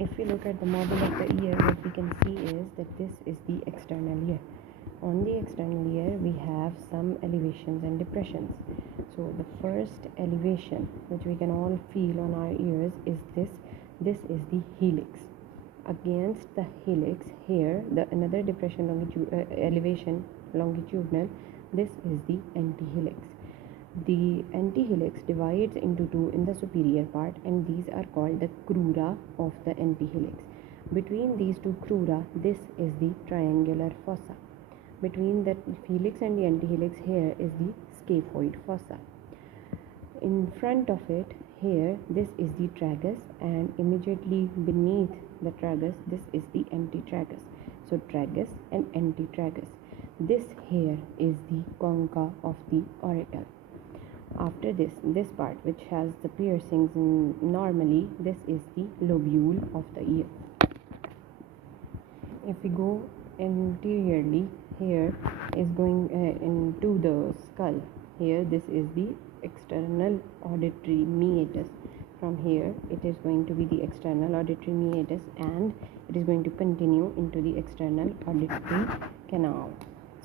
if we look at the model of the ear, what we can see is that this is the external ear. On the external ear, we have some elevations and depressions. So the first elevation which we can all feel on our ears is this. This is the helix. Against the helix, here the another depression elevation longitudinal. This is the antihelix. The antihelix divides into two in the superior part, and these are called the crura of the antihelix. Between these two crura, this is the triangular fossa. Between the helix and the antihelix, here is the scaphoid fossa. In front of it, here, this is the tragus, and immediately beneath the tragus, this is the antitragus. So tragus and antitragus. This here is the concha of the auricle. After this part which has the piercings normally, this is the lobule of the ear. If we go anteriorly, here is going into the skull. Here this is the external auditory meatus. From here it is going to be the external auditory meatus, and it is going to continue into the external auditory canal.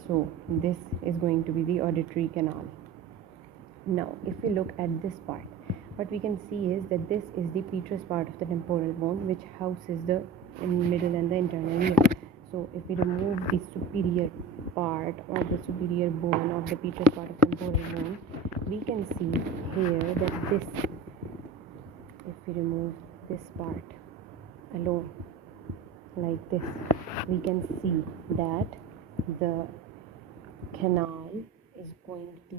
So this is going to be the auditory canal. Now if we look at this part, what we can see is that this is the petrous part of the temporal bone, which houses the middle and the internal ear. So if we remove the superior part or the superior bone of the petrous part of the temporal bone, we can see here that this, if we remove this part alone like this, we can see that the canal is going to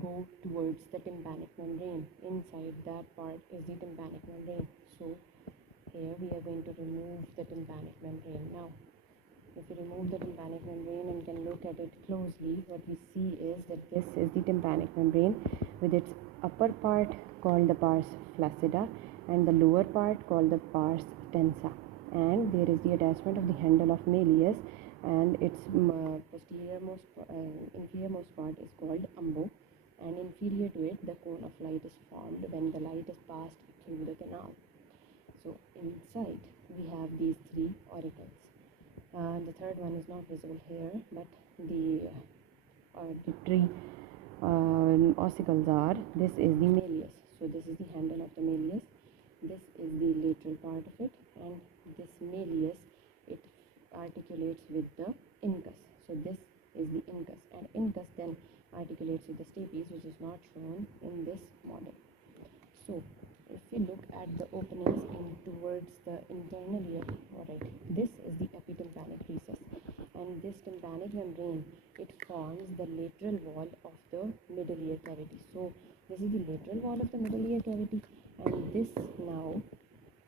go towards the tympanic membrane. Inside that part is the tympanic membrane. So here we are going to remove the tympanic membrane. Now if we remove the tympanic membrane and can look at it closely, what we see is that this is the tympanic membrane with its upper part called the pars flaccida and the lower part called the pars tensa, and there is the attachment of the handle of malleus, and its inferiormost part is called umbo, and inferior to it the cone of light is formed when the light is passed through the canal. So inside we have these three auricles. The third one is not visible here, but the auditory ossicles are, this is the malleus. So this is the handle of the malleus, this is the lateral part of it, and this malleus, it articulates with the incus. So this is the incus, and incus then articulates with the stapes, which is not shown in this model. So if we look at the openings towards the internal ear, alright, this is the epitympanic recess, and this tympanic membrane, it forms the lateral wall of the middle ear cavity. So this is the lateral wall of the middle ear cavity, and this now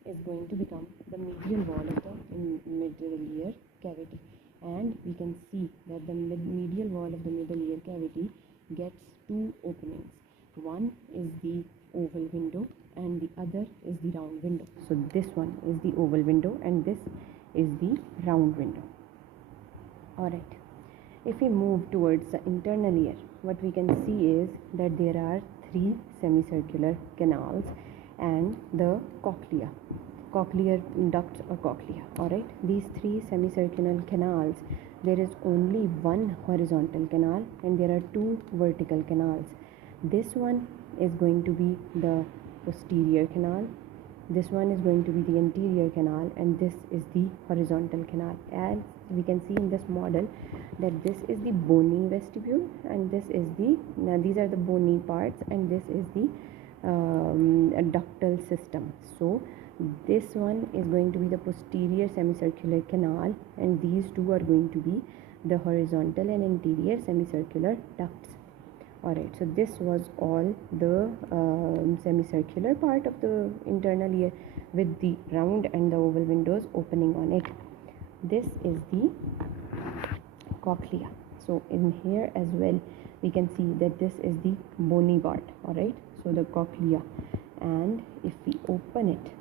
is going to become the medial wall of the middle ear cavity, and we can see that the medial wall of the middle ear cavity gets two openings. One is the oval window and the other is the round window. So this one is the oval window and this is the round window. Alright, if we move towards the internal ear, what we can see is that there are three semicircular canals and the cochlear ducts or cochlea. Alright, these three semicircular canals, there is only one horizontal canal and there are two vertical canals. This one is going to be the posterior canal, this one is going to be the anterior canal, and this is the horizontal canal. As we can see in this model that this is the bony vestibule and this is the, these are the bony parts, and this is the ductal system. So this one is going to be the posterior semicircular canal, and these two are going to be the horizontal and anterior semicircular ducts. Alright, so this was all the semicircular part of the internal ear with the round and the oval windows opening on it. This is the cochlea. So in here as well we can see that this is the bony part. Alright, so the cochlea, and if we open it,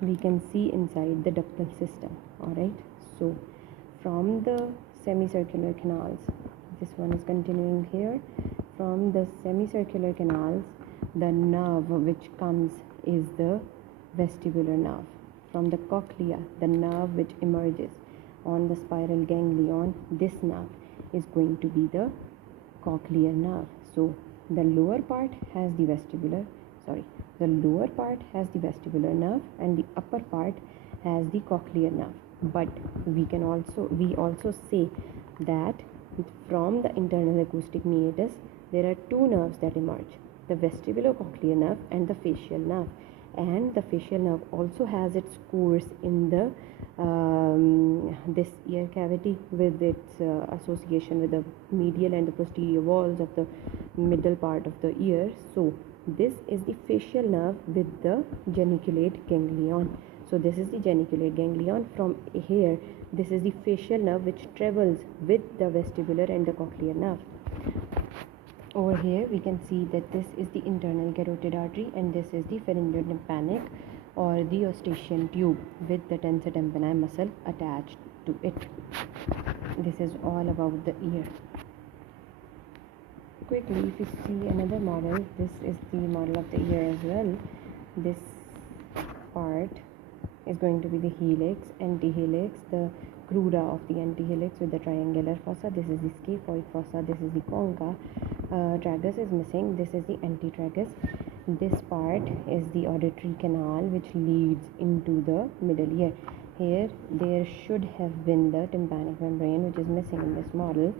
we can see inside the ductal system. Alright, so from the semicircular canals, this one is continuing here, from the semicircular canals, the nerve which comes is the vestibular nerve. From the cochlea, the nerve which emerges on the spiral ganglion, this nerve is going to be the cochlear nerve. So the lower part has the vestibular nerve and the upper part has the cochlear nerve. But we also say that from the internal acoustic meatus there are two nerves that emerge, the vestibulocochlear nerve and the facial nerve. And the facial nerve also has its course in the this ear cavity with its association with the medial and the posterior walls of the middle part of the ear. So this is the facial nerve with the geniculate ganglion. So this is the geniculate ganglion. From here, this is the facial nerve which travels with the vestibular and the cochlear nerve. Over here we can see that this is the internal carotid artery and this is the pharyngotympanic or the eustachian tube with the tensor tympani muscle attached to it. This is all about the ear. Quickly, if you see another model, this is the model of the ear as well. This part is going to be the helix, antihelix, the crura of the antihelix with the triangular fossa. This is the scaphoid fossa. This is the concha. Tragus is missing. This is the antitragus. This part is the auditory canal which leads into the middle ear. Here there should have been the tympanic membrane which is missing in this model,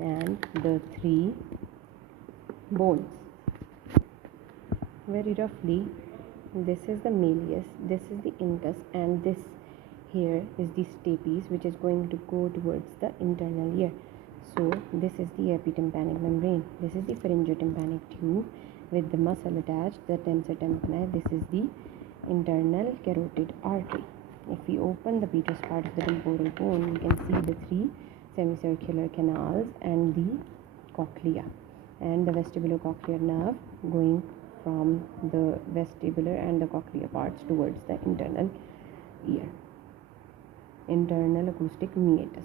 and the three bones. Very roughly, this is the malleus, this is the incus, and this here is the stapes which is going to go towards the internal ear. So this is the epitympanic membrane. This is the pharyngotympanic tube with the muscle attached, the tensor tympani. This is the internal carotid artery. If we open the petrous part of the temporal bone, we can see the three semicircular canals and the cochlea and the vestibulocochlear nerve going from the vestibular and the cochlear parts towards the internal ear, internal acoustic meatus.